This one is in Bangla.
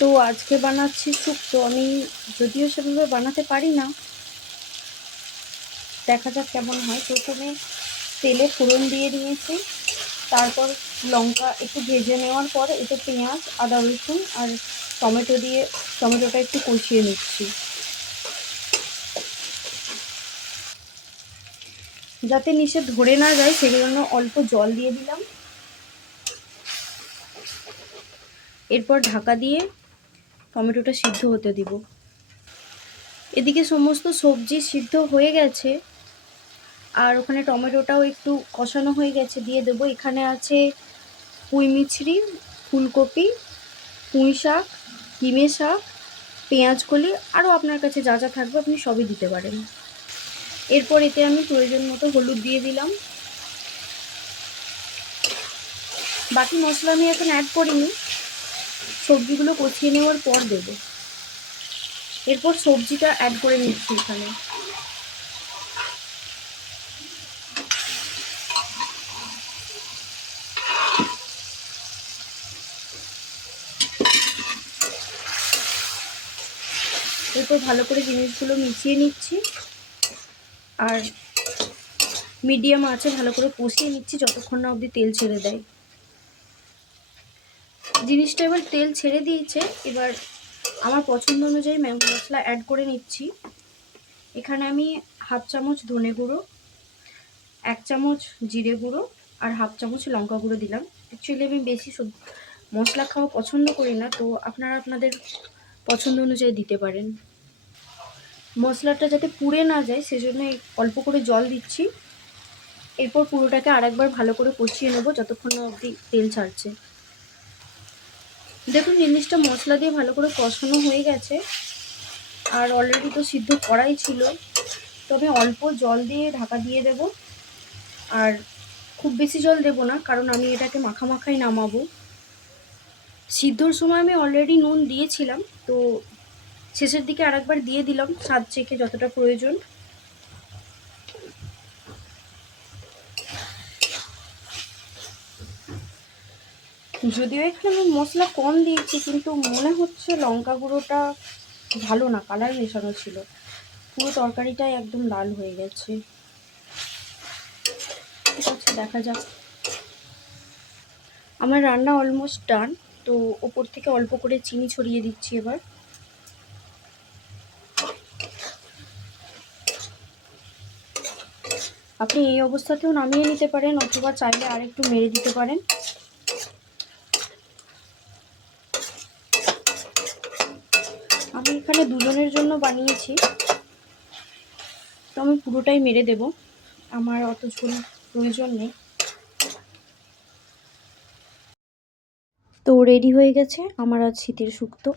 তো আজকে বানাচ্ছি শুক্তো। আমি যদিও সেভাবে বানাতে পারি না, দেখা যাক কেমন হয়। প্রথমে তেলে ফোড়ন দিয়ে নিয়েছি, তারপর লঙ্কা একটু ভেজে নেওয়ার পর এতে পেঁয়াজ, আদা, রসুন আর টমেটো দিয়ে টমেটোটা একটু কষিয়ে নিচ্ছি। যাতে নিচে ধরে না যায় সেজন্য অল্প জল দিয়ে দিলাম। এরপর ঢাকা দিয়ে টমেটোটা সিদ্ধ হতে দিব। এদিকে সমস্ত সবজি সিদ্ধ হয়ে গেছে আর ওখানে টমেটোটাও একটু কষানো হয়ে গেছে। দিয়ে দেবো, এখানে আছে পুঁই মিছরি, ফুলকপি, পুঁই শাক, হিমে শাক, পেঁয়াজকলি, আরও আপনার কাছে যা যা থাকবে আপনি সবই দিতে পারেন। এরপর এতে আমি প্রয়োজন মতো হলুদ দিয়ে দিলাম। বাকি মশলা আমি এখন অ্যাড করিনি, সবজিগুলো কষিয়ে নেওয়ার পর দেব। এরপর সবজিটা অ্যাড করে নিচ্ছি এখানে। এরপর ভালো করে জিনিসগুলো মিশিয়ে নিচ্ছি আর মিডিয়াম আঁচে ভালো করে কষিয়ে নিচ্ছি যতক্ষণ না অবধি তেল ছেড়ে দেয়। জিনিসটা এবার তেল ছেড়ে দিয়েছে। এবার আমার পছন্দ অনুযায়ী মশলা অ্যাড করে নিচ্ছি। এখানে আমি হাফ চামচ ধনে গুঁড়ো, 1 চামচ জিরে গুঁড়ো আর হাফ চামচ লঙ্কা গুঁড়ো দিলাম। অ্যাকচুয়ালি আমি বেশি মশলা খাওয়া পছন্দ করি না, তো আপনারা আপনাদের পছন্দ অনুযায়ী দিতে পারেন। মশলাটা যাতে পুড়ে না যায় সেজন্য অল্প করে জল দিচ্ছি। এরপর পুরোটাকে আরেকবার ভালো করে কষিয়ে নেব যতক্ষণ না অবধি তেল ছাড়ছে। দেখুন, জিনিসটা মশলা দিয়ে ভালো করে কষানো হয়ে গেছে আর অলরেডি তো সিদ্ধ করাই ছিল। তো আমি অল্প জল দিয়ে ঢাকা দিয়ে দেব, আর খুব বেশি জল দেব না, কারণ আমি এটাকে মাখামাখাই নামাবো। সিদ্ধর সময় আমি অলরেডি নুন দিয়েছিলাম, তো শেষের দিকে আরেকবার দিয়ে দিলাম স্বাদ চেখে যতটা প্রয়োজন। যদিও এখানে আমি মশলা কম দিয়েছি, কিন্তু মনে হচ্ছে লঙ্কা গুঁড়োটা ভালো না, কালার মেশানো ছিল। পুরো তরকারিটাই একদম লাল হয়ে গেছে। ঠিক আছে, দেখা যাক। আমার রান্না অলমোস্ট ডান। তো ওপর থেকে অল্প করে চিনি ছড়িয়ে দিচ্ছি এবার। আপনি এই অবস্থাতেও নামিয়ে নিতে পারেন, অথবা চাইলে আরেকটু মেরে দিতে পারেন। আমি এখানে দুজনের জন্য বানিয়েছি, তো আমি পুরোটাই মেরে দেব, আমার অত ঝোল প্রয়োজন নেই। তো রেডি হয়ে গেছে আমার আজ শীতের শুক্তো।